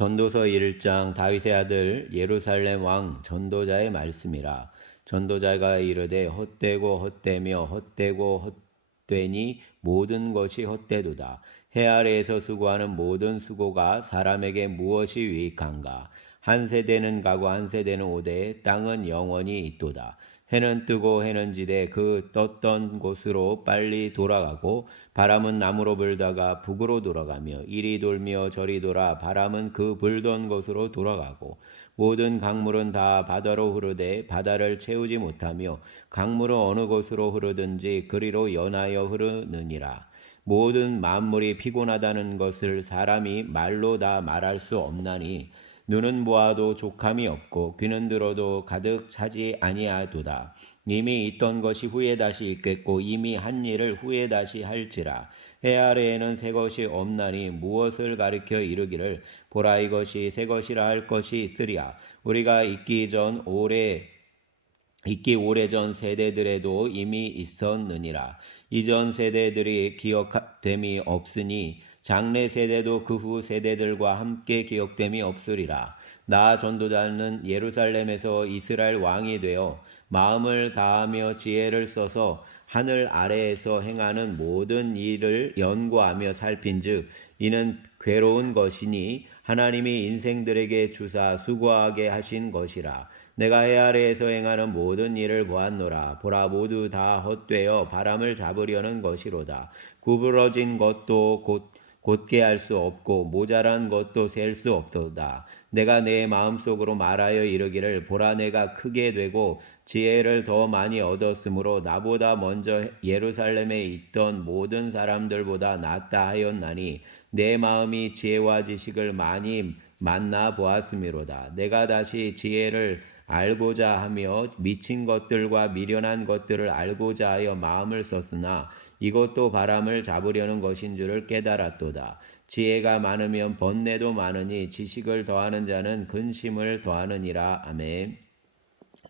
전도서 1장 다윗의 아들 예루살렘 왕 전도자의 말씀이라. 전도자가 이르되 헛되고 헛되며 헛되고 헛되니 모든 것이 헛되도다. 해 아래에서 수고하는 모든 수고가 사람에게 무엇이 유익한가? 한 세대는 가고 한 세대는 오되 땅은 영원히 있도다. 해는 뜨고 해는 지되 그 떴던 곳으로 빨리 돌아가고 바람은 남으로 불다가 북으로 돌아가며 이리 돌며 저리 돌아 바람은 그 불던 곳으로 돌아가고 모든 강물은 다 바다로 흐르되 바다를 채우지 못하며 강물은 어느 곳으로 흐르든지 그리로 연하여 흐르느니라. 모든 만물이 피곤하다는 것을 사람이 말로 다 말할 수 없나니 눈은 보아도 족함이 없고 귀는 들어도 가득 차지 아니하도다. 이미 있던 것이 후에 다시 있겠고 이미 한 일을 후에 다시 할지라. 해 아래에는 새 것이 없나니 무엇을 가리켜 이르기를 보라 이것이 새 것이라 할 것이 있으리야. 우리가 있기 오래전 세대들에도 이미 있었느니라. 이전 세대들이 기억됨이 없으니 장래 세대도 그 후 세대들과 함께 기억됨이 없으리라. 나 전도자는 예루살렘에서 이스라엘 왕이 되어 마음을 다하며 지혜를 써서 하늘 아래에서 행하는 모든 일을 연구하며 살핀즉 이는 괴로운 것이니 하나님이 인생들에게 주사 수고하게 하신 것이라. 내가 해 아래에서 행하는 모든 일을 보았노라. 보라 모두 다 헛되어 바람을 잡으려는 것이로다. 구부러진 것도 곧게 할 수 없고 모자란 것도 셀 수 없도다. 내가 내 마음속으로 말하여 이르기를 보라 내가 크게 되고 지혜를 더 많이 얻었으므로 나보다 먼저 예루살렘에 있던 모든 사람들보다 낫다 하였나니 내 마음이 지혜와 지식을 많이 만나 보았음이로다. 내가 다시 지혜를 알고자 하며 미친 것들과 미련한 것들을 알고자 하여 마음을 썼으나 이것도 바람을 잡으려는 것인 줄을 깨달았도다. 지혜가 많으면 번뇌도 많으니 지식을 더하는 자는 근심을 더하느니라. 아멘.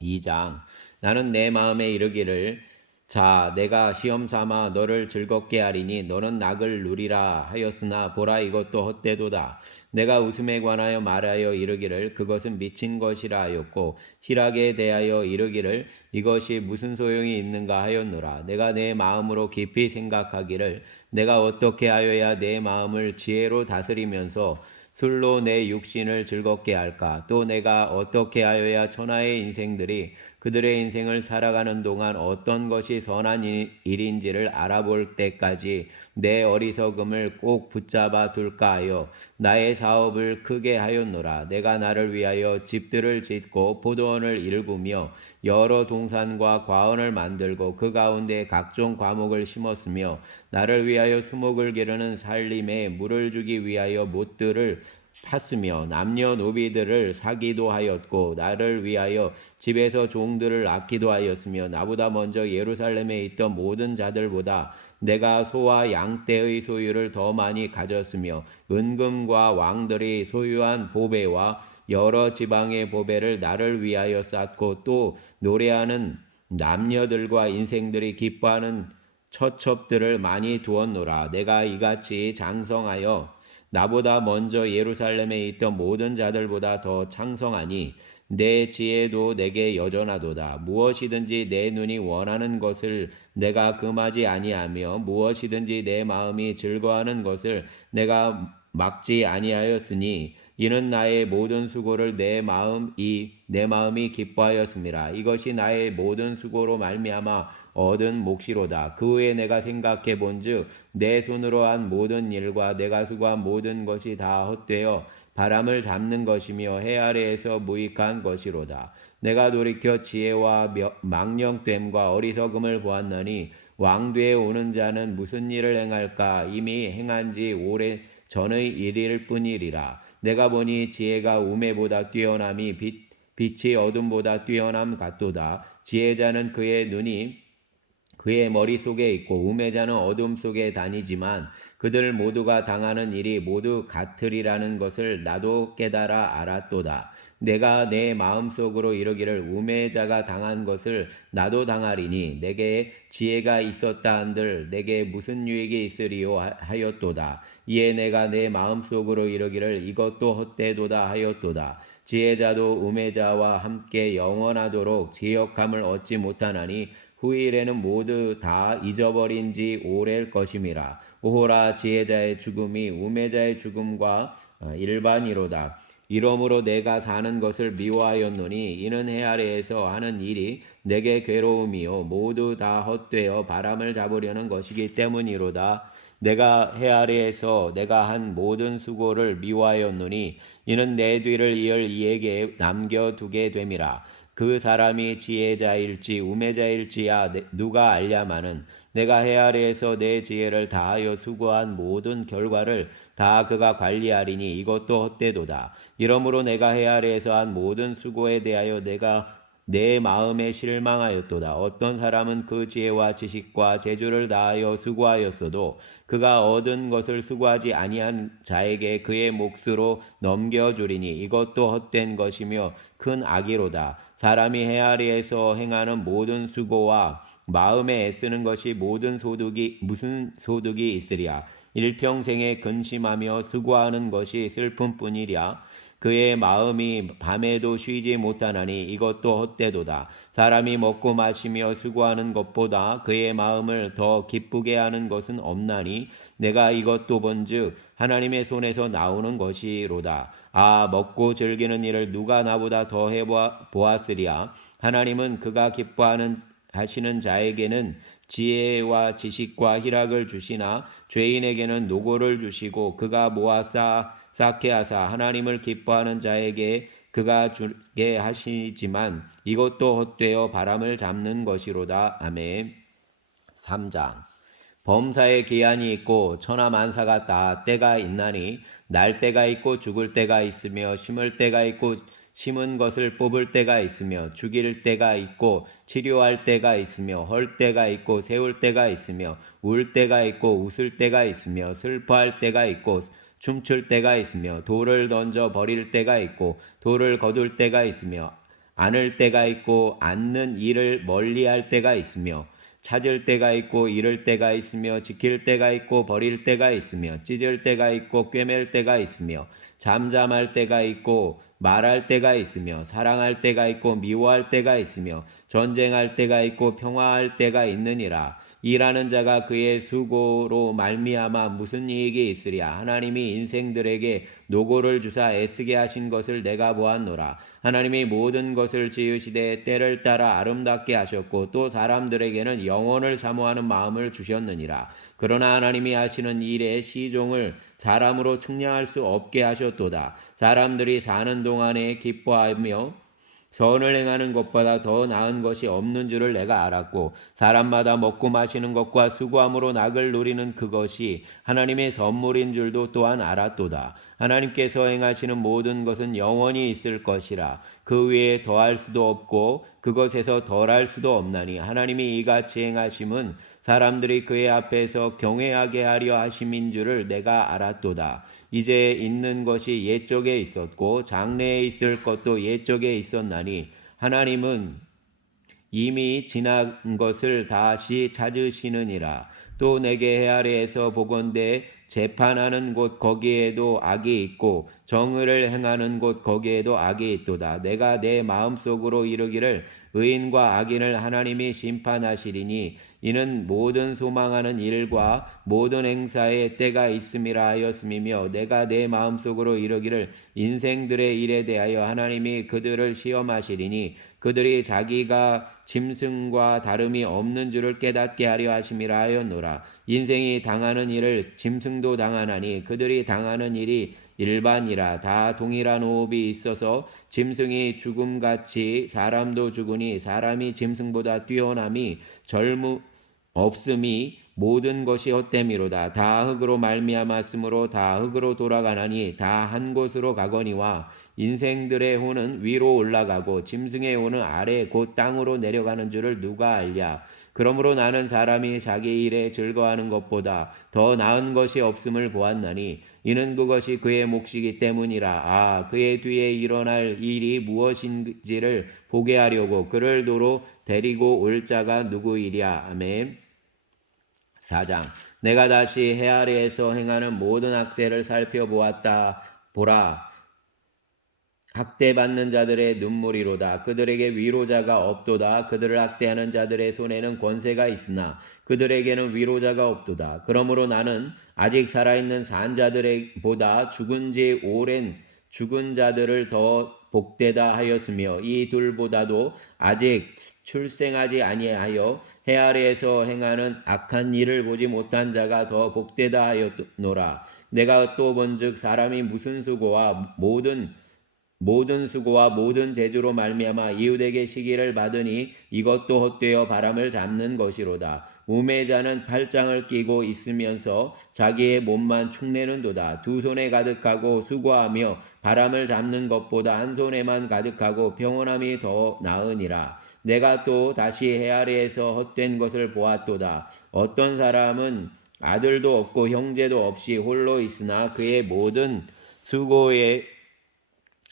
2장. 나는 내 마음에 이르기를 자 내가 시험 삼아 너를 즐겁게 하리니 너는 낙을 누리라 하였으나 보라 이것도 헛되도다. 내가 웃음에 관하여 말하여 이르기를 그것은 미친 것이라 하였고 희락에 대하여 이르기를 이것이 무슨 소용이 있는가 하였노라. 내가 내 마음으로 깊이 생각하기를 내가 어떻게 하여야 내 마음을 지혜로 다스리면서 술로 내 육신을 즐겁게 할까? 또 내가 어떻게 하여야 천하의 인생들이 그들의 인생을 살아가는 동안 어떤 것이 선한 일인지를 알아볼 때까지 내 어리석음을 꼭 붙잡아 둘까 하여 나의 사업을 크게 하였노라. 내가 나를 위하여 집들을 짓고 포도원을 일구며 여러 동산과 과원을 만들고 그 가운데 각종 과목을 심었으며 나를 위하여 수목을 기르는 살림에 물을 주기 위하여 못들을 팠으며 남녀노비들을 사기도 하였고 나를 위하여 집에서 종들을 낳기도 하였으며 나보다 먼저 예루살렘에 있던 모든 자들보다 내가 소와 양떼의 소유를 더 많이 가졌으며 은금과 왕들이 소유한 보배와 여러 지방의 보배를 나를 위하여 쌓고 또 노래하는 남녀들과 인생들이 기뻐하는 처첩들을 많이 두었노라. 내가 이같이 장성하여 나보다 먼저 예루살렘에 있던 모든 자들보다 더 창성하니 내 지혜도 내게 여전하도다. 무엇이든지 내 눈이 원하는 것을 내가 금하지 아니하며 무엇이든지 내 마음이 즐거워하는 것을 내가 막지 아니하였으니 이는 나의 모든 수고를 내 마음이 기뻐하였음이라. 이것이 나의 모든 수고로 말미암아 얻은 몫이로다. 그 후에 내가 생각해 본즉 내 손으로 한 모든 일과 내가 수고한 모든 것이 다 헛되어 바람을 잡는 것이며 해 아래에서 무익한 것이로다. 내가 돌이켜 지혜와 망령됨과 어리석음을 보았나니 왕되에 오는 자는 무슨 일을 행할까? 이미 행한 지 오래 전의 일일 뿐이리라. 내가 보니 지혜가 우매보다 뛰어남이 빛이 어둠보다 뛰어남 같도다. 지혜자는 그의 눈이 그의 머릿속에 있고 우매자는 어둠 속에 다니지만 그들 모두가 당하는 일이 모두 같으리라는 것을 나도 깨달아 알았도다. 내가 내 마음속으로 이르기를 우매자가 당한 것을 나도 당하리니 내게 지혜가 있었다 한들 내게 무슨 유익이 있으리요 하였도다. 이에 내가 내 마음속으로 이르기를 이것도 헛되도다 하였도다. 지혜자도 우매자와 함께 영원하도록 지역함을 얻지 못하나니 후일에는 모두 다 잊어버린 지 오래일 것임이라. 오호라 지혜자의 죽음이 우매자의 죽음과 일반이로다. 이러므로 내가 사는 것을 미워하였노니 이는 해 아래에서 하는 일이 내게 괴로움이요 모두 다 헛되어 바람을 잡으려는 것이기 때문이로다. 내가 해 아래에서 내가 한 모든 수고를 미워하였노니 이는 내 뒤를 이을 이에게 남겨두게 됨이라. 그 사람이 지혜자일지 우매자일지야 누가 알랴마는 내가 해 아래에서 내 지혜를 다하여 수고한 모든 결과를 다 그가 관리하리니 이것도 헛되도다. 이러므로 내가 해 아래에서 한 모든 수고에 대하여 내가 내 마음에 실망하였도다. 어떤 사람은 그 지혜와 지식과 재주를 다하여 수고하였어도 그가 얻은 것을 수고하지 아니한 자에게 그의 몫으로 넘겨주리니 이것도 헛된 것이며 큰 악이로다. 사람이 해 아래에서 행하는 모든 수고와 마음에 애쓰는 것이 무슨 소득이 있으랴. 일평생에 근심하며 수고하는 것이 슬픔뿐이랴. 그의 마음이 밤에도 쉬지 못하나니 이것도 헛되도다. 사람이 먹고 마시며 수고하는 것보다 그의 마음을 더 기쁘게 하는 것은 없나니 내가 이것도 본즉 하나님의 손에서 나오는 것이로다. 아, 먹고 즐기는 일을 누가 나보다 더 해보았으랴. 하나님은 그가 기뻐하는 하시는 자에게는 지혜와 지식과 희락을 주시나 죄인에게는 노고를 주시고 그가 모아 쌓게 하사 하나님을 기뻐하는 자에게 그가 주게 하시지만 이것도 헛되어 바람을 잡는 것이로다. 아멘. 3장. 범사에 기한이 있고 천하만사가 다 때가 있나니 날 때가 있고 죽을 때가 있으며 심을 때가 있고 심은 것을 뽑을 때가 있으며 죽일 때가 있고 치료할 때가 있으며 헐 때가 있고 세울 때가 있으며 울 때가 있고 웃을 때가 있으며 슬퍼할 때가 있고 춤출 때가 있으며 돌을 던져 버릴 때가 있고 돌을 거둘 때가 있으며 안을 때가 있고 앉는 일을 멀리할 때가 있으며 찾을 때가 있고 잃을 때가 있으며 지킬 때가 있고 버릴 때가 있으며 찢을 때가 있고 꿰맬 때가 있으며 잠잠할 때가 있고 말할 때가 있으며 사랑할 때가 있고 미워할 때가 있으며 전쟁할 때가 있고 평화할 때가 있느니라. 일하는 자가 그의 수고로 말미암아 무슨 이익이 있으랴. 하나님이 인생들에게 노고를 주사 애쓰게 하신 것을 내가 보았노라. 하나님이 모든 것을 지으시되 때를 따라 아름답게 하셨고 또 사람들에게는 영혼을 사모하는 마음을 주셨느니라. 그러나 하나님이 하시는 일의 시종을 사람으로 측량할 수 없게 하셨도다. 사람들이 사는 동안에 기뻐하며 선을 행하는 것보다 더 나은 것이 없는 줄을 내가 알았고 사람마다 먹고 마시는 것과 수고함으로 낙을 누리는 그것이 하나님의 선물인 줄도 또한 알았도다. 하나님께서 행하시는 모든 것은 영원히 있을 것이라. 그 위에 더할 수도 없고 그것에서 덜할 수도 없나니 하나님이 이같이 행하심은 사람들이 그의 앞에서 경외하게 하려 하심인 줄을 내가 알았도다. 이제 있는 것이 옛적에 있었고 장래에 있을 것도 옛적에 있었나니 하나님은 이미 지난 것을 다시 찾으시느니라. 또 내게 해 아래에서 보건대 재판하는 곳 거기에도 악이 있고 정의를 행하는 곳 거기에도 악이 있도다. 내가 내 마음속으로 이르기를 의인과 악인을 하나님이 심판하시리니 이는 모든 소망하는 일과 모든 행사에 때가 있음이라 하였음이며 내가 내 마음속으로 이르기를 인생들의 일에 대하여 하나님이 그들을 시험하시리니 그들이 자기가 짐승과 다름이 없는 줄을 깨닫게 하려 하심이라 하였노라. 인생이 당하는 일을 짐승도 당하나니 그들이 당하는 일이 일반이라. 다 동일한 호흡이 있어서 짐승이 죽음같이 사람도 죽으니 사람이 짐승보다 뛰어남이 없음이 모든 것이 헛됨이로다. 다 흙으로 말미암았으므로 다 흙으로 돌아가나니 다 한 곳으로 가거니와 인생들의 혼은 위로 올라가고 짐승의 혼은 아래 곧 땅으로 내려가는 줄을 누가 알랴. 그러므로 나는 사람이 자기 일에 즐거워하는 것보다 더 나은 것이 없음을 보았나니 이는 그것이 그의 몫이기 때문이라. 아, 그의 뒤에 일어날 일이 무엇인지를 보게 하려고 그를 도로 데리고 올 자가 누구이랴. 아멘. 4장. 내가 다시 해 아래에서 행하는 모든 학대를 살펴보았다. 보라, 학대받는 자들의 눈물이로다. 그들에게 위로자가 없도다. 그들을 학대하는 자들의 손에는 권세가 있으나 그들에게는 위로자가 없도다. 그러므로 나는 아직 살아있는 산 자들보다 죽은 지 오랜 죽은 자들을 더 복되다 하였으며 이 둘보다도 아직 출생하지 아니하여 해 아래에서 행하는 악한 일을 보지 못한 자가 더 복되다 하였노라. 내가 또 본즉 사람이 무슨 수고와 모든 수고와 모든 재주로 말미암아 이웃에게 시기를 받으니 이것도 헛되어 바람을 잡는 것이로다. 우매자는 팔짱을 끼고 있으면서 자기의 몸만 축내는도다. 두 손에 가득하고 수고하며 바람을 잡는 것보다 한 손에만 가득하고 평온함이 더 나으니라. 내가 또 다시 해 아래에서 헛된 것을 보았도다. 어떤 사람은 아들도 없고 형제도 없이 홀로 있으나 그의 모든 수고에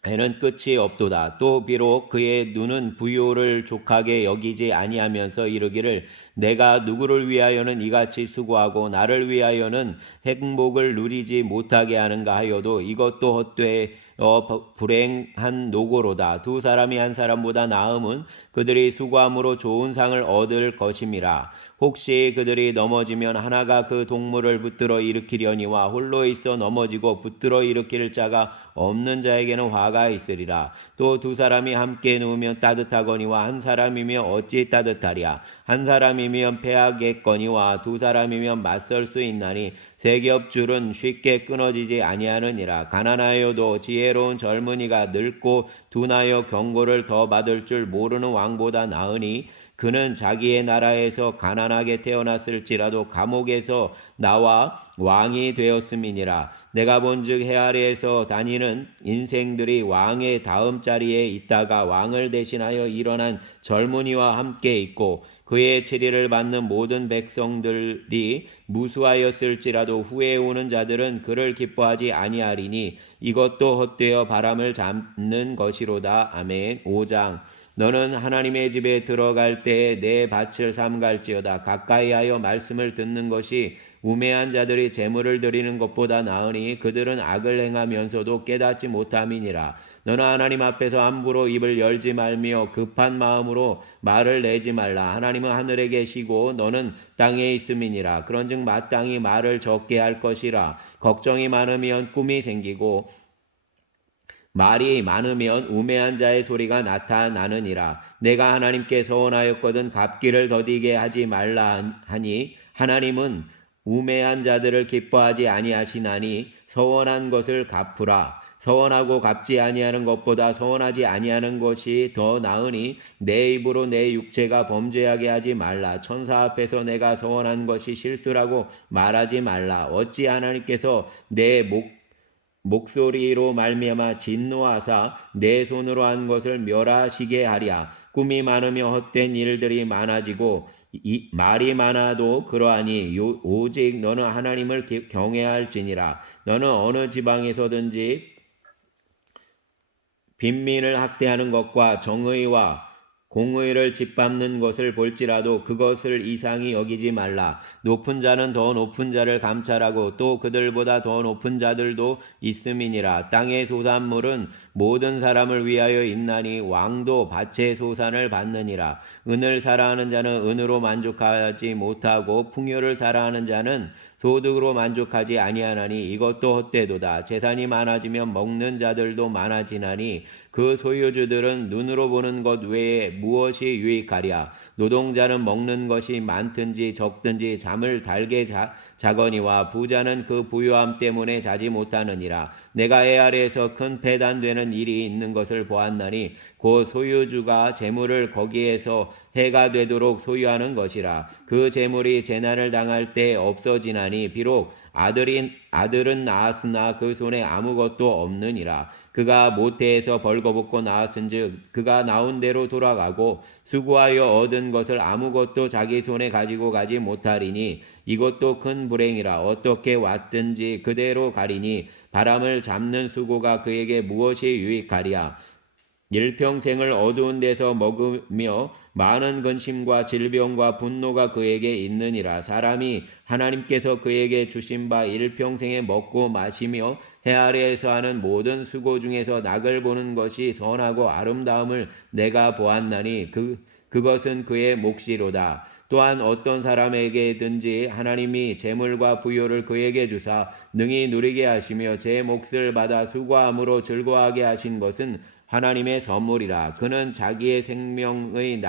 에는 끝이 없도다. 또 비록 그의 눈은 부요를 족하게 여기지 아니하면서 이르기를 내가 누구를 위하여는 이같이 수고하고 나를 위하여는 행복을 누리지 못하게 하는가 하여도 이것도 헛되어 불행한 노고로다. 두 사람이 한 사람보다 나음은 그들이 수고함으로 좋은 상을 얻을 것임이라. 혹시 그들이 넘어지면 하나가 그 동물을 붙들어 일으키려니와 홀로 있어 넘어지고 붙들어 일으킬 자가 없는 자에게는 화가 있으리라. 또 두 사람이 함께 누우면 따뜻하거니와 한 사람이면 어찌 따뜻하랴. 한 사람이면 패하겠거니와 두 사람이면 맞설 수 있나니 세 겹줄은 쉽게 끊어지지 아니하느니라. 가난하여도 지혜로운 젊은이가 늙고 둔하여 경고를 더 받을 줄 모르는 왕보다 나으니 그는 자기의 나라에서 가난하게 태어났을지라도 감옥에서 나와 왕이 되었음이니라. 내가 본즉 해 아래에서 다니는 인생들이 왕의 다음 자리에 있다가 왕을 대신하여 일어난 젊은이와 함께 있고 그의 치리를 받는 모든 백성들이 무수하였을지라도 후에 오는 자들은 그를 기뻐하지 아니하리니 이것도 헛되어 바람을 잡는 것이로다. 아멘. 5장. 너는 하나님의 집에 들어갈 때에 내 밭을 삼갈지어다. 가까이하여 말씀을 듣는 것이 우매한 자들이 재물을 드리는 것보다 나으니 그들은 악을 행하면서도 깨닫지 못함이니라. 너는 하나님 앞에서 함부로 입을 열지 말며 급한 마음으로 말을 내지 말라. 하나님은 하늘에 계시고 너는 땅에 있음이니라. 그런즉 마땅히 말을 적게 할 것이라. 걱정이 많으면 꿈이 생기고 말이 많으면 우매한 자의 소리가 나타나느니라. 내가 하나님께 서원하였거든 갚기를 더디게 하지 말라 하니 하나님은 우매한 자들을 기뻐하지 아니하시나니 서원한 것을 갚으라. 서원하고 갚지 아니하는 것보다 서원하지 아니하는 것이 더 나으니 내 입으로 내 육체가 범죄하게 하지 말라. 천사 앞에서 내가 서원한 것이 실수라고 말하지 말라. 어찌 하나님께서 내 목소리로 말미암아 진노하사 내 손으로 한 것을 멸하시게 하랴. 꿈이 많으며 헛된 일들이 많아지고 말이 많아도 그러하니 오직 너는 하나님을 경외할지니라. 너는 어느 지방에서든지 빈민을 학대하는 것과 정의와 공의를 짓밟는 것을 볼지라도 그것을 이상히 여기지 말라. 높은 자는 더 높은 자를 감찰하고 또 그들보다 더 높은 자들도 있음이니라. 땅의 소산물은 모든 사람을 위하여 있나니 왕도 밭의 소산을 받느니라. 은을 사랑하는 자는 은으로 만족하지 못하고 풍요를 사랑하는 자는 소득으로 만족하지 아니하나니 이것도 헛되도다. 재산이 많아지면 먹는 자들도 많아지나니 그 소유주들은 눈으로 보는 것 외에 무엇이 유익하랴. 노동자는 먹는 것이 많든지 적든지 잠을 달게 자거니와 부자는 그 부유함 때문에 자지 못하느니라. 내가 해 아래에서 큰 배단되는 일이 있는 것을 보았나니 곧 소유주가 재물을 거기에서 해가 되도록 소유하는 것이라. 그 재물이 재난을 당할 때 없어지나니 비록 아들은 낳았으나 그 손에 아무것도 없느니라. 그가 모태에서 벌거벗고 낳았은즉 그가 나온 대로 돌아가고 수고하여 얻은 것을 아무것도 자기 손에 가지고 가지 못하리니 이것도 큰 불행이라. 어떻게 왔든지 그대로 가리니 바람을 잡는 수고가 그에게 무엇이 유익하랴. 일평생을 어두운 데서 먹으며 많은 근심과 질병과 분노가 그에게 있느니라. 사람이 하나님께서 그에게 주신 바 일평생에 먹고 마시며 해 아래에서 하는 모든 수고 중에서 낙을 보는 것이 선하고 아름다움을 내가 보았나니 그것은 그의 몫이로다. 또한 어떤 사람에게든지 하나님이 재물과 부요를 그에게 주사 능히 누리게 하시며 제 몫을 받아 수고함으로 즐거워하게 하신 것은 하나님의 선물이라. 그는 자기의 생명의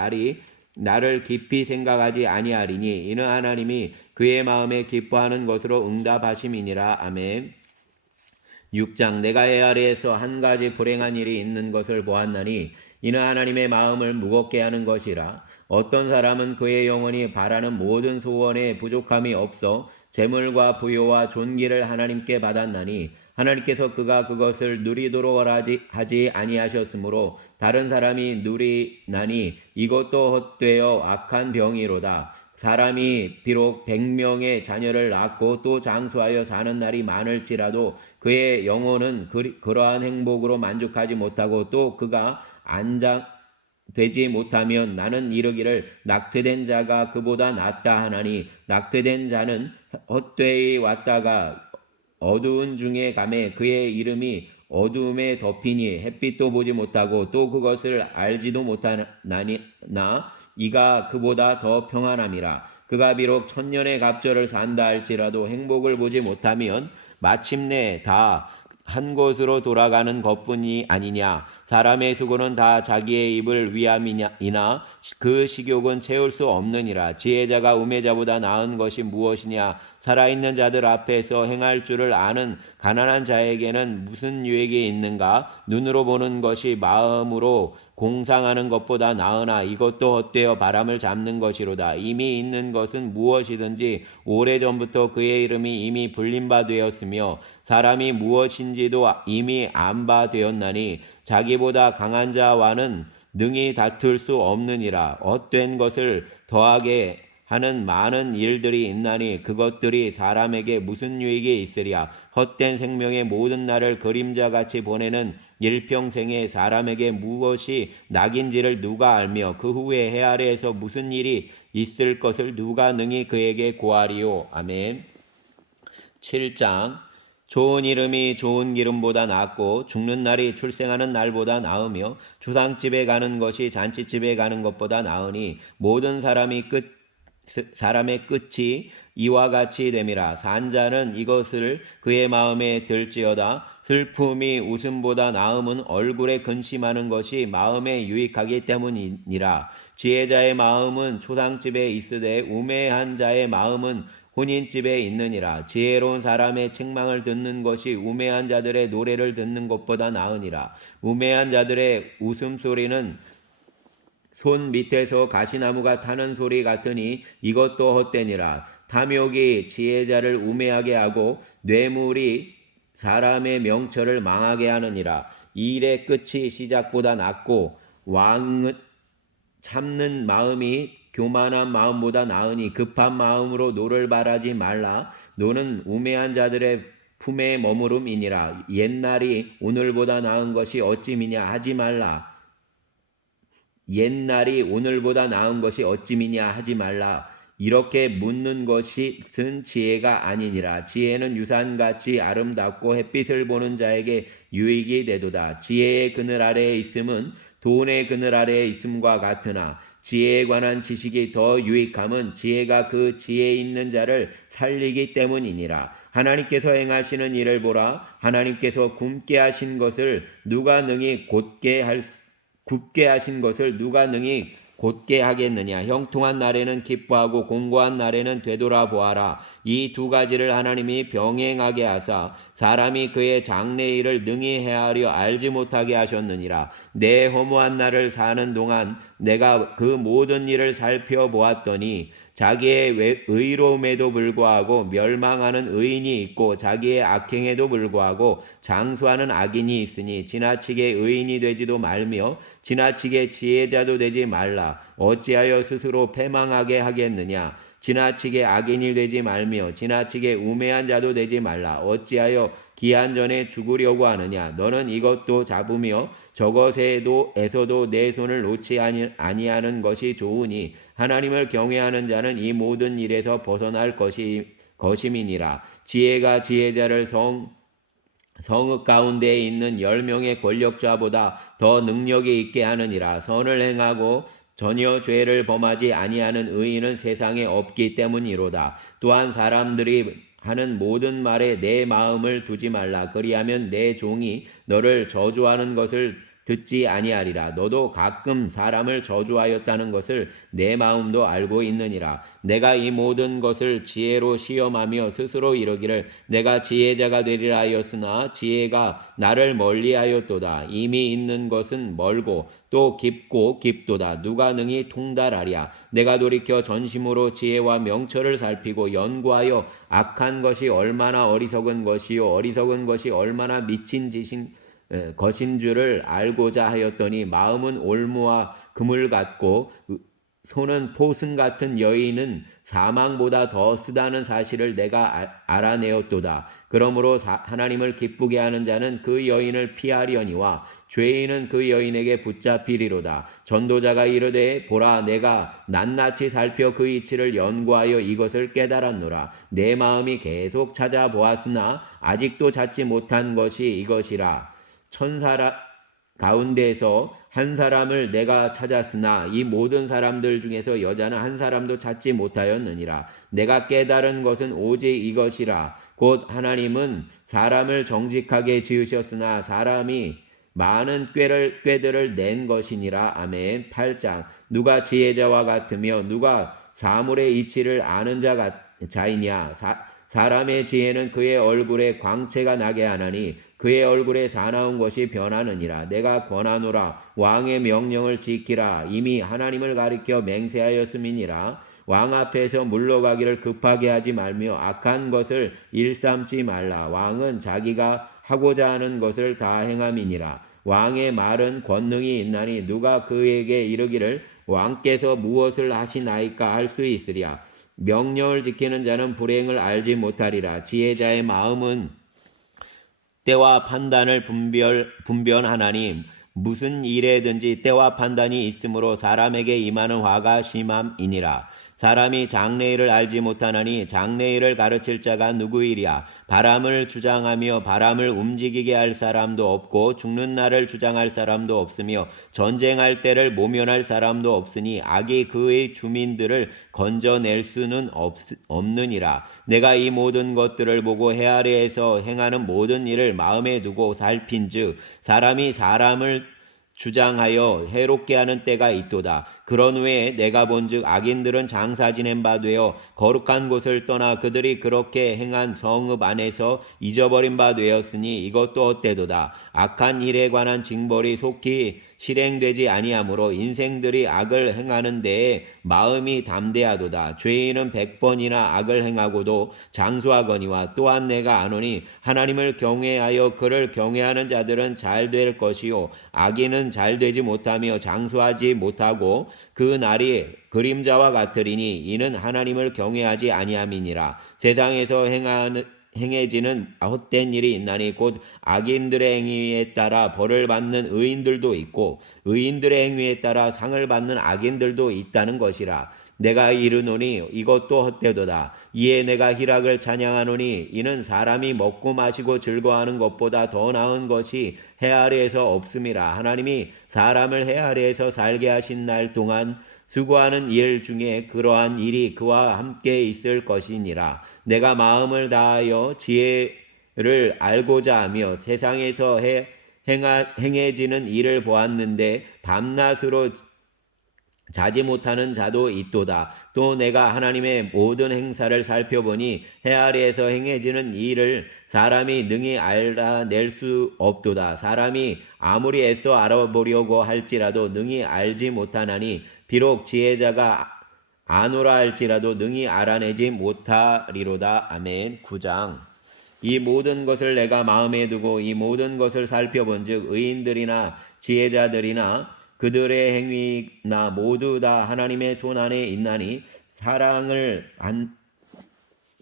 나를 깊이 생각하지 아니하리니 이는 하나님이 그의 마음에 기뻐하는 것으로 응답하심이니라. 아멘. 6장 내가 해 아래에서 한 가지 불행한 일이 있는 것을 보았나니 이는 하나님의 마음을 무겁게 하는 것이라. 어떤 사람은 그의 영혼이 바라는 모든 소원에 부족함이 없어 재물과 부요와 존귀를 하나님께 받았나니 하나님께서 그가 그것을 누리도록 하지 아니하셨으므로 다른 사람이 누리나니 이것도 헛되어 악한 병이로다. 사람이 비록 100명의 자녀를 낳고 또 장수하여 사는 날이 많을지라도 그의 영혼은 그러한 행복으로 만족하지 못하고 또 그가 안장되지 못하면 나는 이르기를 낙퇴된 자가 그보다 낫다 하나니 낙퇴된 자는 헛되이 왔다가 어두운 중에 가매 그의 이름이 어두움에 덮이니 햇빛도 보지 못하고 또 그것을 알지도 못하나니 이가 그보다 더 평안함이라. 그가 비록 1000년의 갑절을 산다 할지라도 행복을 보지 못하면 마침내 다 한 곳으로 돌아가는 것뿐이 아니냐. 사람의 수고는 다 자기의 입을 위함이나 그 식욕은 채울 수 없느니라. 지혜자가 우매자보다 나은 것이 무엇이냐. 살아있는 자들 앞에서 행할 줄을 아는 가난한 자에게는 무슨 유익이 있는가. 눈으로 보는 것이 마음으로 공상하는 것보다 나으나 이것도 헛되어 바람을 잡는 것이로다. 이미 있는 것은 무엇이든지 오래전부터 그의 이름이 이미 불린 바 되었으며 사람이 무엇인지도 이미 안 바 되었나니 자기보다 강한 자와는 능히 다툴 수 없느니라. 헛된 것을 더하게 하는 많은 일들이 있나니 그것들이 사람에게 무슨 유익이 있으랴. 헛된 생명의 모든 날을 그림자같이 보내는 일평생에 사람에게 무엇이 낙인지를 누가 알며 그 후에 해 아래에서 무슨 일이 있을 것을 누가 능히 그에게 고하리요. 아멘. 7장 좋은 이름이 좋은 기름보다 낫고 죽는 날이 출생하는 날보다 나으며 주상집에 가는 것이 잔치집에 가는 것보다 나으니 모든 사람의 끝이 이와 같이 됨이라. 산자는 이것을 그의 마음에 들지어다. 슬픔이 웃음보다 나음은 얼굴에 근심하는 것이 마음에 유익하기 때문이니라. 지혜자의 마음은 초상집에 있으되 우매한 자의 마음은 혼인집에 있느니라. 지혜로운 사람의 책망을 듣는 것이 우매한 자들의 노래를 듣는 것보다 나으니라. 우매한 자들의 웃음소리는 손 밑에서 가시나무가 타는 소리 같으니 이것도 헛되니라. 탐욕이 지혜자를 우매하게 하고 뇌물이 사람의 명철을 망하게 하느니라. 이 일의 끝이 시작보다 낫고 왕은 참는 마음이 교만한 마음보다 나으니 급한 마음으로 노를 바라지 말라. 노는 우매한 자들의 품에 머무름이니라. 옛날이 오늘보다 나은 것이 어찌미냐 하지 말라. 옛날이 오늘보다 나은 것이 어찌미냐 하지 말라. 이렇게 묻는 것은 지혜가 아니니라. 지혜는 유산같이 아름답고 햇빛을 보는 자에게 유익이 되도다. 지혜의 그늘 아래에 있음은 돈의 그늘 아래에 있음과 같으나 지혜에 관한 지식이 더 유익함은 지혜가 그 지혜 있는 자를 살리기 때문이니라. 하나님께서 행하시는 일을 보라. 하나님께서 굽게 하신 것을 누가 능히 굽게 하신 것을 누가 능히 곧게 하겠느냐. 형통한 날에는 기뻐하고 공고한 날에는 되돌아보아라. 이 두 가지를 하나님이 병행하게 하사 사람이 그의 장래일을 능히 헤아려 알지 못하게 하셨느니라. 내 허무한 날을 사는 동안 내가 그 모든 일을 살펴보았더니 자기의 의로움에도 불구하고 멸망하는 의인이 있고 자기의 악행에도 불구하고 장수하는 악인이 있으니 지나치게 의인이 되지도 말며 지나치게 지혜자도 되지 말라. 어찌하여 스스로 패망하게 하겠느냐. 지나치게 악인이 되지 말며 지나치게 우매한 자도 되지 말라. 어찌하여 기한 전에 죽으려고 하느냐. 너는 이것도 잡으며 저것에서도 내 손을 놓지 아니하는 것이 좋으니 하나님을 경외하는 자는 이 모든 일에서 벗어날 것임이니라. 지혜가 지혜자를 성읍 가운데에 있는 10명의 권력자보다 더 능력이 있게 하느니라. 선을 행하고 전혀 죄를 범하지 아니하는 의인은 세상에 없기 때문이로다. 또한 사람들이 하는 모든 말에 내 마음을 두지 말라. 그리하면 내 종이 너를 저주하는 것을 듣지 아니하리라. 너도 가끔 사람을 저주하였다는 것을 내 마음도 알고 있느니라. 내가 이 모든 것을 지혜로 시험하며 스스로 이르기를 내가 지혜자가 되리라 하였으나 지혜가 나를 멀리하였도다. 이미 있는 것은 멀고 또 깊고 깊도다. 누가 능히 통달하랴. 내가 돌이켜 전심으로 지혜와 명철을 살피고 연구하여 악한 것이 얼마나 어리석은 것이요 어리석은 것이 얼마나 미친 것인 줄을 알고자 하였더니 마음은 올무와 그물 같고 손은 포승 같은 여인은 사망보다 더 쓰다는 사실을 내가 알아내었도다. 그러므로 하나님을 기쁘게 하는 자는 그 여인을 피하려니와 죄인은 그 여인에게 붙잡히리로다. 전도자가 이르되 보라 내가 낱낱이 살펴 그 이치를 연구하여 이것을 깨달았노라. 내 마음이 계속 찾아보았으나 아직도 찾지 못한 것이 이것이라. 천사 가운데에서 한 사람을 내가 찾았으나 이 모든 사람들 중에서 여자는 한 사람도 찾지 못하였느니라. 내가 깨달은 것은 오직 이것이라. 곧 하나님은 사람을 정직하게 지으셨으나 사람이 많은 꾀들을 낸 것이니라. 아멘. 8장. 누가 지혜자와 같으며 누가 사물의 이치를 아는 자이냐. 사람의 지혜는 그의 얼굴에 광채가 나게 하나니 그의 얼굴에 사나운 것이 변하느니라. 내가 권하노라. 왕의 명령을 지키라. 이미 하나님을 가리켜 맹세하였음이니라. 왕 앞에서 물러가기를 급하게 하지 말며 악한 것을 일삼지 말라. 왕은 자기가 하고자 하는 것을 다 행함이니라. 왕의 말은 권능이 있나니 누가 그에게 이르기를 왕께서 무엇을 하시나이까 할 수 있으랴. 명령을 지키는 자는 불행을 알지 못하리라. 지혜자의 마음은 때와 판단을 분별하나니 무슨 일에든지 때와 판단이 있으므로 사람에게 임하는 화가 심함이니라. 사람이 장래일을 알지 못하나니 장래일을 가르칠 자가 누구이랴. 바람을 주장하며 바람을 움직이게 할 사람도 없고 죽는 날을 주장할 사람도 없으며 전쟁할 때를 모면할 사람도 없으니 악이 그의 주민들을 건져낼 수는 없느니라. 내가 이 모든 것들을 보고 해 아래에서 행하는 모든 일을 마음에 두고 살핀즉 사람이 사람을 주장하여 해롭게 하는 때가 있도다. 그런 후에 내가 본즉 악인들은 장사 지낸 바 되어 거룩한 곳을 떠나 그들이 그렇게 행한 성읍 안에서 잊어버린 바 되었으니 이것도 헛되도다. 악한 일에 관한 징벌이 속히 실행되지 아니하므로 인생들이 악을 행하는 데에 마음이 담대하도다. 죄인은 100번이나 악을 행하고도 장수하거니와 또한 내가 아노니 하나님을 경외하여 그를 경외하는 자들은 잘 될 것이요 악인은 잘 되지 못하며 장수하지 못하고 그 날이 그림자와 같으리니 이는 하나님을 경외하지 아니함이니라. 세상에서 행해지는 헛된 일이 있나니 곧 악인들의 행위에 따라 벌을 받는 의인들도 있고 의인들의 행위에 따라 상을 받는 악인들도 있다는 것이라. 내가 이르노니 이것도 헛되도다. 이에 내가 희락을 찬양하노니 이는 사람이 먹고 마시고 즐거워하는 것보다 더 나은 것이 해 아래에서 없음이라. 하나님이 사람을 해 아래에서 살게 하신 날 동안 수고하는 일 중에 그러한 일이 그와 함께 있을 것이니라. 내가 마음을 다하여 지혜를 알고자 하며 세상에서 행해지는 일을 보았는데 밤낮으로 자지 못하는 자도 있도다. 또 내가 하나님의 모든 행사를 살펴보니 해 아래에서 행해지는 일을 사람이 능히 알아낼 수 없도다. 사람이 아무리 애써 알아보려고 할지라도 능히 알지 못하나니 비록 지혜자가 아노라 할지라도 능히 알아내지 못하리로다. 아멘. 9장. 이 모든 것을 내가 마음에 두고 이 모든 것을 살펴본즉 의인들이나 지혜자들이나 그들의 행위나 모두 다 하나님의 손안에 있나니 사랑을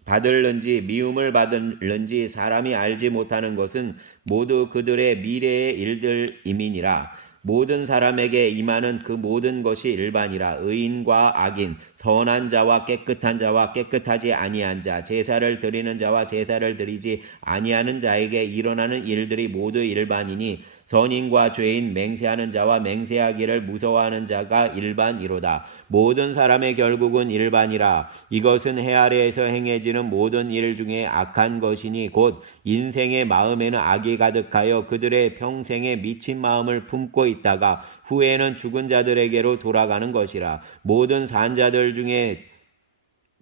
받을는지 미움을 받을는지 사람이 알지 못하는 것은 모두 그들의 미래의 일들임이니라. 모든 사람에게 임하는 그 모든 것이 일반이라. 의인과 악인, 선한 자와 깨끗한 자와 깨끗하지 아니한 자, 제사를 드리는 자와 제사를 드리지 아니하는 자에게 일어나는 일들이 모두 일반이니 선인과 죄인, 맹세하는 자와 맹세하기를 무서워하는 자가 일반이로다. 모든 사람의 결국은 일반이라. 이것은 해 아래에서 행해지는 모든 일 중에 악한 것이니 곧 인생의 마음에는 악이 가득하여 그들의 평생에 미친 마음을 품고 있다가 후에는 죽은 자들에게로 돌아가는 것이라. 모든 산자들 중에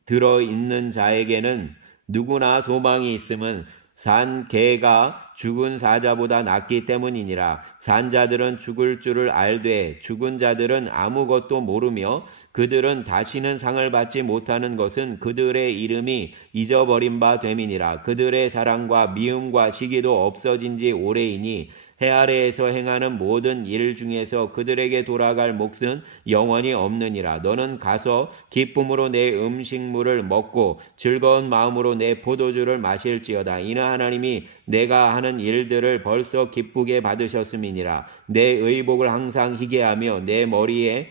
들어있는 자에게는 누구나 소망이 있음은 산 개가 죽은 사자보다 낫기 때문이니라. 산자들은 죽을 줄을 알되 죽은 자들은 아무것도 모르며 그들은 다시는 상을 받지 못하는 것은 그들의 이름이 잊어버린 바 됨이니라. 그들의 사랑과 미움과 시기도 없어진 지 오래이니 해 아래에서 행하는 모든 일 중에서 그들에게 돌아갈 몫은 영원히 없느니라. 너는 가서 기쁨으로 내 음식물을 먹고 즐거운 마음으로 내 포도주를 마실지어다. 이는 하나님이 내가 하는 일들을 벌써 기쁘게 받으셨음이니라. 내 의복을 항상 희게 하며 내 머리에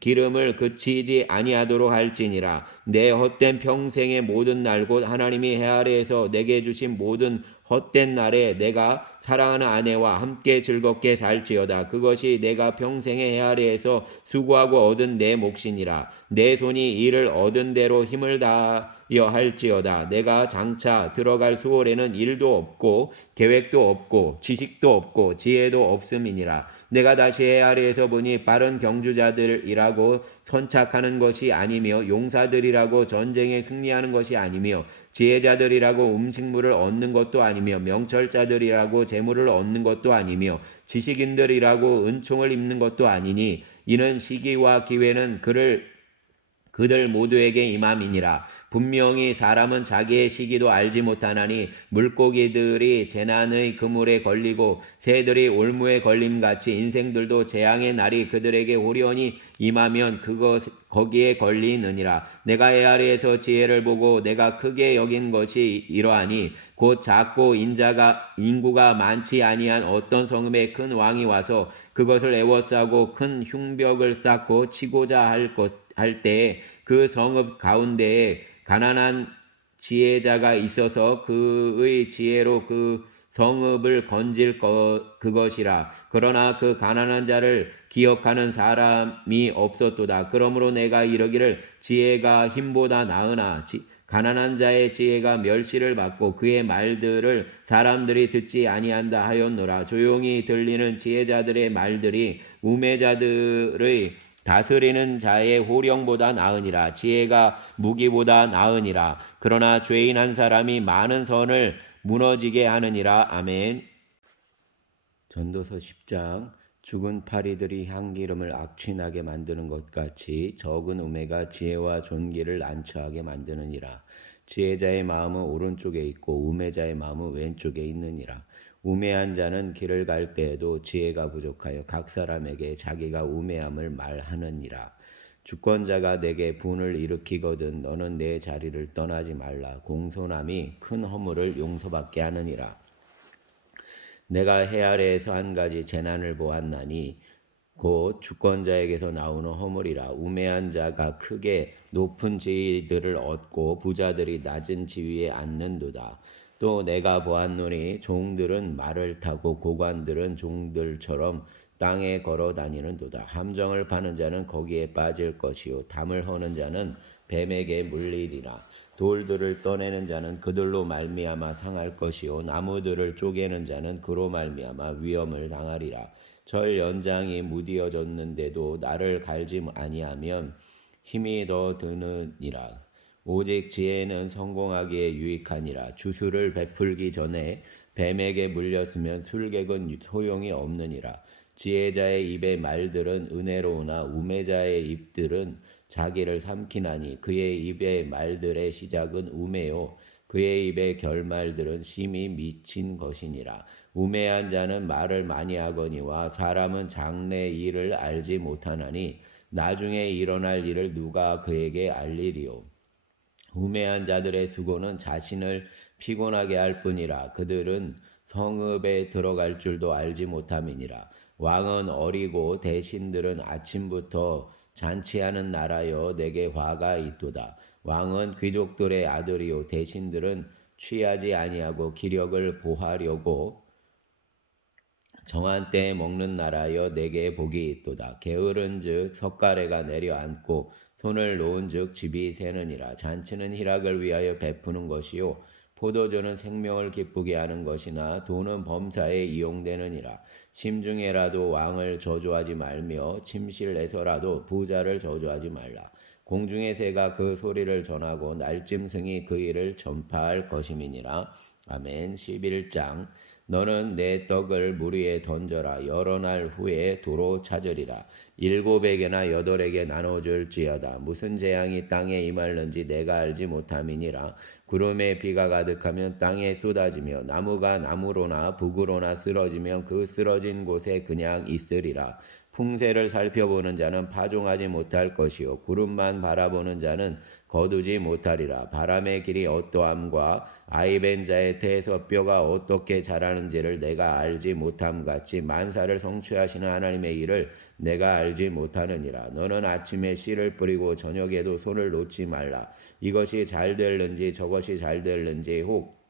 기름을 그치지 아니하도록 할지니라. 내 헛된 평생의 모든 날 곧 하나님이 해 아래에서 내게 주신 모든 헛된 날에 내가 사랑하는 아내와 함께 즐겁게 살지어다. 그것이 내가 평생의 해 아래에서 수고하고 얻은 내 몫이니라. 내 손이 이를 얻은 대로 힘을 다하여 할지어다. 내가 장차 들어갈 수월에는 일도 없고 계획도 없고 지식도 없고 지혜도 없음이니라. 내가 다시 해 아래에서 보니 빠른 경주자들이라고 선착하는 것이 아니며 용사들이라고 전쟁에 승리하는 것이 아니며 지혜자들이라고 음식물을 얻는 것도 아니며 명철자들이라고 재물을 얻는 것도 아니며 지식인들이라고 은총을 입는 것도 아니니 이는 시기와 기회는 그들 모두에게 임함이니라. 분명히 사람은 자기의 시기도 알지 못하나니 물고기들이 재난의 그물에 걸리고 새들이 올무에 걸림같이 인생들도 재앙의 날이 그들에게 호련히 임하면 거기에 걸리느니라. 내가 해 아래에서 지혜를 보고 내가 크게 여긴 것이 이러하니 곧 작고 인구가 많지 아니한 어떤 성읍에 큰 왕이 와서 그것을 애워싸고 큰 흉벽을 쌓고 치고자 할 때에 그 성읍 가운데에 가난한 지혜자가 있어서 그의 지혜로 그 성읍을 건질 그것이라. 그러나 그 가난한 자를 기억하는 사람이 없었도다. 그러므로 내가 이르기를 지혜가 힘보다 나으나 가난한 자의 지혜가 멸시를 받고 그의 말들을 사람들이 듣지 아니한다 하였노라. 조용히 들리는 지혜자들의 말들이 우매자들의 다스리는 자의 호령보다 나으니라. 지혜가 무기보다 나으니라. 그러나 죄인 한 사람이 많은 선을 무너지게 하느니라. 아멘. 전도서 10장. 죽은 파리들이 향기름을 악취나게 만드는 것 같이 적은 우매가 지혜와 존귀를 난처하게 만드느니라. 지혜자의 마음은 오른쪽에 있고 우매자의 마음은 왼쪽에 있느니라. 우매한 자는 길을 갈 때에도 지혜가 부족하여 각 사람에게 자기가 우매함을 말하느니라. 주권자가 내게 분을 일으키거든 너는 내 자리를 떠나지 말라. 공손함이 큰 허물을 용서받게 하느니라. 내가 해 아래에서 한 가지 재난을 보았나니 곧 주권자에게서 나오는 허물이라. 우매한 자가 크게 높은 지위들을 얻고 부자들이 낮은 지위에 앉는도다. 또 내가 보았노니 종들은 말을 타고 고관들은 종들처럼 땅에 걸어 다니는도다. 함정을 파는 자는 거기에 빠질 것이요 담을 허는 자는 뱀에게 물리리라. 돌들을 떠내는 자는 그들로 말미암아 상할 것이요 나무들을 쪼개는 자는 그로 말미암아 위험을 당하리라. 절 연장이 무디어졌는데도 나를 갈지 아니하면 힘이 더 드느니라. 오직 지혜는 성공하기에 유익하니라. 주술을 베풀기 전에 뱀에게 물렸으면 술객은 소용이 없느니라. 지혜자의 입의 말들은 은혜로우나 우매자의 입들은 자기를 삼키나니 그의 입의 말들의 시작은 우매요 그의 입의 결말들은 심히 미친 것이니라. 우매한 자는 말을 많이 하거니와 사람은 장래 일을 알지 못하나니 나중에 일어날 일을 누가 그에게 알리리요. 우매한 자들의 수고는 자신을 피곤하게 할 뿐이라. 그들은 성읍에 들어갈 줄도 알지 못함이니라. 왕은 어리고 대신들은 아침부터 잔치하는 나라여 내게 화가 있도다. 왕은 귀족들의 아들이요 대신들은 취하지 아니하고 기력을 보하려고 정한 때에 먹는 나라여 내게 복이 있도다. 게으른즉 석가래가 내려앉고 손을 놓은즉 집이 새느니라. 잔치는 희락을 위하여 베푸는 것이요 포도주는 생명을 기쁘게 하는 것이나 돈은 범사에 이용되느니라. 심중에라도 왕을 저주하지 말며 침실에서라도 부자를 저주하지 말라. 공중의 새가 그 소리를 전하고 날짐승이 그 일을 전파할 것임이니라. 아멘. 11장. 너는 내 떡을 물 위에 던져라. 여러 날 후에 도로 찾으리라. 7에게나 8에게 나눠줄지어다. 무슨 재앙이 땅에 임할는지 내가 알지 못함이니라. 구름에 비가 가득하면 땅에 쏟아지며 나무가 나무로나 북으로나 쓰러지면 그 쓰러진 곳에 그냥 있으리라. 풍세를 살펴보는 자는 파종하지 못할 것이요 구름만 바라보는 자는 거두지 못하리라. 바람의 길이 어떠함과 아이벤 자의 태에서 뼈가 어떻게 자라는지를 내가 알지 못함 같이 만사를 성취하시는 하나님의 일을 내가 알지 못하느니라. 너는 아침에 씨를 뿌리고 저녁에도 손을 놓지 말라. 이것이 잘 될는지 저것이 잘 될는지 혹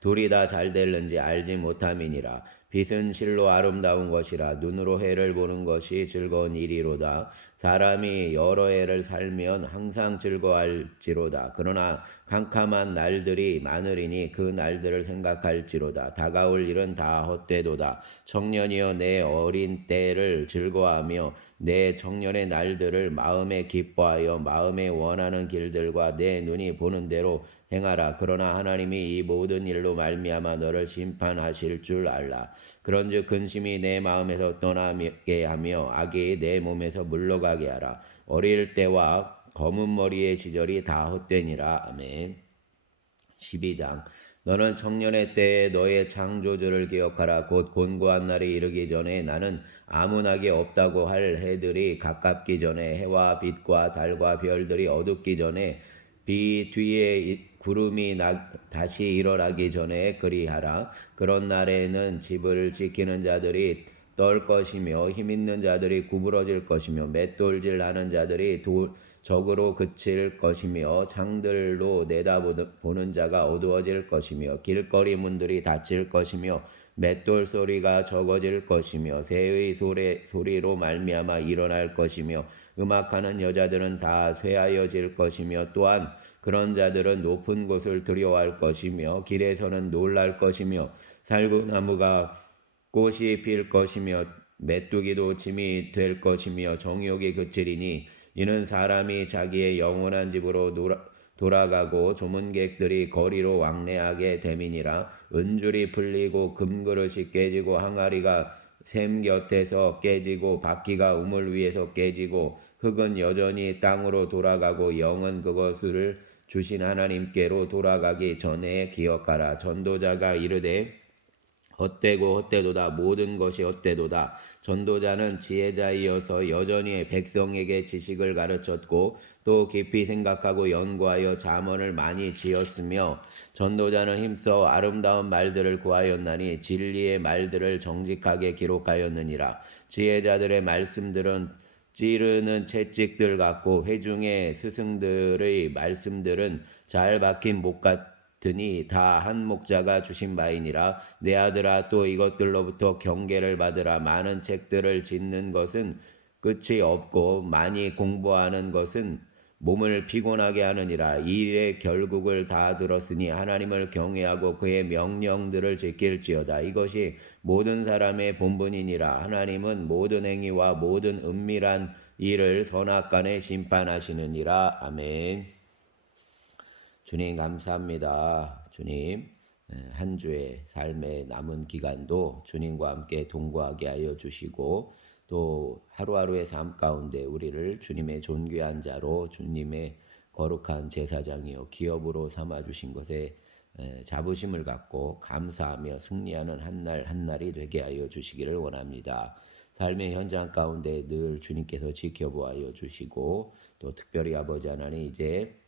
둘이 다 잘 될는지 알지 못함이니라. 빛은 실로 아름다운 것이라. 눈으로 해를 보는 것이 즐거운 일이로다. 사람이 여러 해를 살면 항상 즐거워할지로다. 그러나 캄캄한 날들이 많으리니 그 날들을 생각할지로다. 다가올 일은 다 헛되도다. 청년이여 내 어린 때를 즐거워하며 내 청년의 날들을 마음에 기뻐하여 마음에 원하는 길들과 내 눈이 보는 대로 행하라. 그러나 하나님이 이 모든 일로 말미암아 너를 심판하실 줄 알라. 그런즉 근심이 내 마음에서 떠나게 하며 악이 내 몸에서 물러가게 하라. 어릴 때와 검은 머리의 시절이 다 헛되니라. 아멘. 12장. 너는 청년의 때에 너의 창조주를 기억하라. 곧 곤고한 날이 이르기 전에 나는 아무나게 없다고 할 해들이 가깝기 전에 해와 빛과 달과 별들이 어둡기 전에 비 뒤에 구름이 다시 일어나기 전에 그리하라. 그런 날에는 집을 지키는 자들이 떨 것이며 힘있는 자들이 구부러질 것이며 맷돌질 하는 자들이 적으로 그칠 것이며 창들로 내다보는 자가 어두워질 것이며 길거리 문들이 닫힐 것이며 맷돌 소리가 적어질 것이며 새의 소리로 말미암아 일어날 것이며 음악하는 여자들은 다 쇠하여질 것이며 또한 그런 자들은 높은 곳을 두려워할 것이며 길에서는 놀랄 것이며 살구나무가 꽃이 필 것이며 메뚜기도 짐이 될 것이며 정욕이 그치리니 이는 사람이 자기의 영원한 집으로 돌아가고 조문객들이 거리로 왕래하게 됨이니라. 은줄이 풀리고 금그릇이 깨지고 항아리가 샘 곁에서 깨지고 바퀴가 우물 위에서 깨지고 흙은 여전히 땅으로 돌아가고 영은 그것을 주신 하나님께로 돌아가기 전에 기억하라. 전도자가 이르되 헛되고 헛되도다. 모든 것이 헛되도다. 전도자는 지혜자이어서 여전히 백성에게 지식을 가르쳤고 또 깊이 생각하고 연구하여 잠언을 많이 지었으며 전도자는 힘써 아름다운 말들을 구하였나니 진리의 말들을 정직하게 기록하였느니라. 지혜자들의 말씀들은 찌르는 채찍들 같고 회중의 스승들의 말씀들은 잘 박힌 목 같으니 다 한 목자가 주신 바이니라. 내 아들아 또 이것들로부터 경계를 받으라. 많은 책들을 짓는 것은 끝이 없고 많이 공부하는 것은 몸을 피곤하게 하느니라. 이 일의 결국을 다 들었으니 하나님을 경외하고 그의 명령들을 지킬지어다. 이것이 모든 사람의 본분이니라. 하나님은 모든 행위와 모든 은밀한 일을 선악간에 심판하시느니라. 아멘. 주님 감사합니다. 주님 한 주의 삶의 남은 기간도 주님과 함께 동거하게 하여 주시고 또 하루하루의 삶 가운데 우리를 주님의 존귀한 자로 주님의 거룩한 제사장이요 기업으로 삼아 주신 것에 자부심을 갖고 감사하며 승리하는 한 날 한날이 되게 하여 주시기를 원합니다. 삶의 현장 가운데 늘 주님께서 지켜보아 주시고 또 특별히 아버지 하나님 이제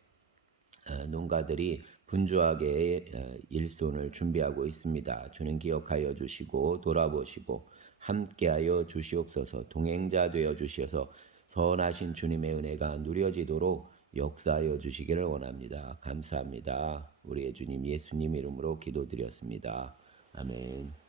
농가들이 분주하게 일손을 준비하고 있습니다. 주는 기억하여 주시고 돌아보시고 함께하여 주시옵소서. 동행자 되어 주셔서 선하신 주님의 은혜가 누려지도록 역사하여 주시기를 원합니다. 감사합니다. 우리의 주님 예수님 이름으로 기도드렸습니다. 아멘.